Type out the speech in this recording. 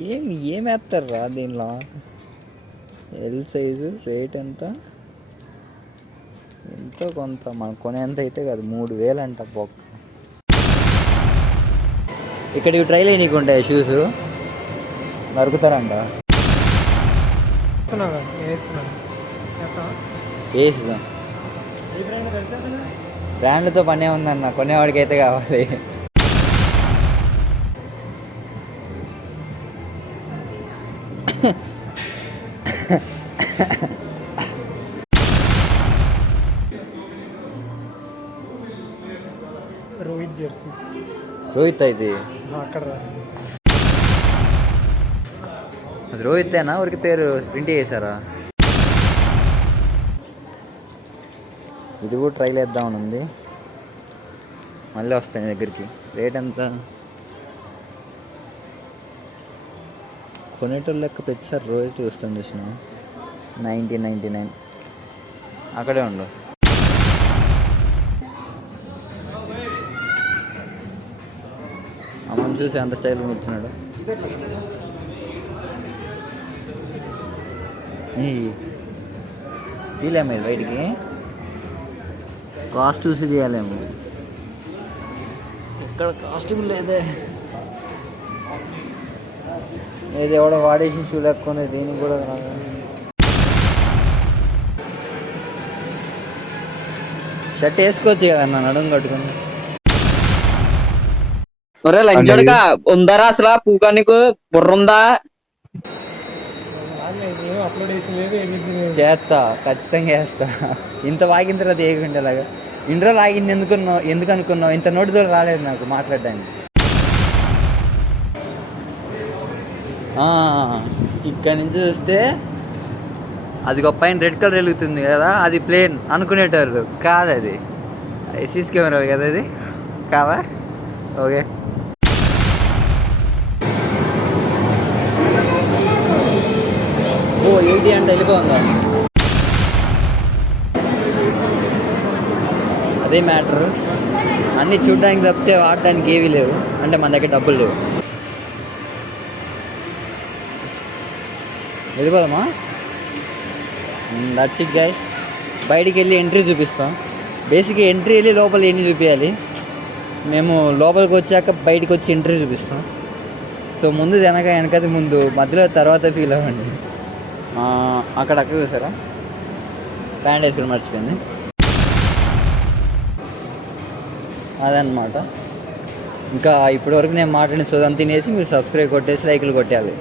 ఏం వేస్తారా దీనిలో? ఎల్ సైజు రేట్ ఎంత? ఎంతో కొంత మనం కొనేంత అయితే కాదు, 3000 అంట బొక్క. ఇక్కడ ఇవి ట్రైల్ నీకు ఉంటాయి షూస్, నరుకుతారంట. వేసుదా బ్రాండ్లతో పనే ఉందన్న, కొనేవాడికి అయితే కావాలి. రోహిత్ జెర్సీ. రోహిత్ అయితే అక్కడ అది రోహితేనా? ఊరికి పేరు ప్రింట్ చేశారా? ఇది కూడా ట్రైల్ వేద్దామని ఉంది, మళ్ళీ వస్తాయి దగ్గరికి. రేట్ ఎంత? కొనేటోళ్ళు లెక్క ప్రతిసారి రోహిత్ వస్తుంది చూసిన 1999. అక్కడే ఉండు. అమ్మని చూసి అంత స్టైల్ కూర్చున్నాడు. తీలేము ఇది బయటికి, కాస్ట్ చూసి తీయాలేము. ఇక్కడ కాస్ట్యూమ్ లేదే, ఏది ఎవడో వాడేసి షూ లేకుండా దీనికి కూడా షర్ట్ వేసుకోవచ్చు కదా అన్న, నడుము కట్టుకుని. ఒరే లంచోడుగా ఉందరా అసలు పూగా, నీకు బుర్ర ఉందా? చేస్తా, ఖచ్చితంగా చేస్తా. ఇంత వాగిన తర్వాత ఏగుండేలాగా ఇంట్రోల్ ఆగింది ఎందుకు అనుకున్నావు? ఇంత నోటితో రాలేదు నాకు మాట్లాడడానికి. ఇక్కడ నుంచి చూస్తే అది ఒక పైన రెడ్ కలర్ వెలుగుతుంది కదా, అది ప్లేన్ అనుకునేటారు కాదు, అది సీసీ కెమెరా కదా, అది కాదా? ఓకే. ఓ 80 అంటే వెళ్ళిపోతుందా? అదే మ్యాటర్. అన్నీ చూడడానికి తప్పితే వాడడానికి ఏవీ లేవు, అంటే మన దగ్గర డబ్బులు లేవు. వెళ్ళిపోదామా? That's it guys. బయటికి వెళ్ళి ఎంట్రీ చూపిస్తాం. బేసిక్గా ఎంట్రీ వెళ్ళి లోపల ఎన్ని చూపించాలి, మేము లోపలికి వచ్చాక బయటికి వచ్చి ఎంట్రీ చూపిస్తాం. సో ముందు వెనకది ముందు, మధ్యలో తర్వాత ఫీల్ అవ్వండి. అక్కడ చూసారా, ప్యాంట్ వేసుకుని మర్చిపోయింది. అదనమాట. ఇంకా ఇప్పటివరకు నేను మాట్లాడిన సోదం తినేసి మీరు సబ్స్క్రైబ్ కొట్టేసి లైకులు కొట్టేయాలి.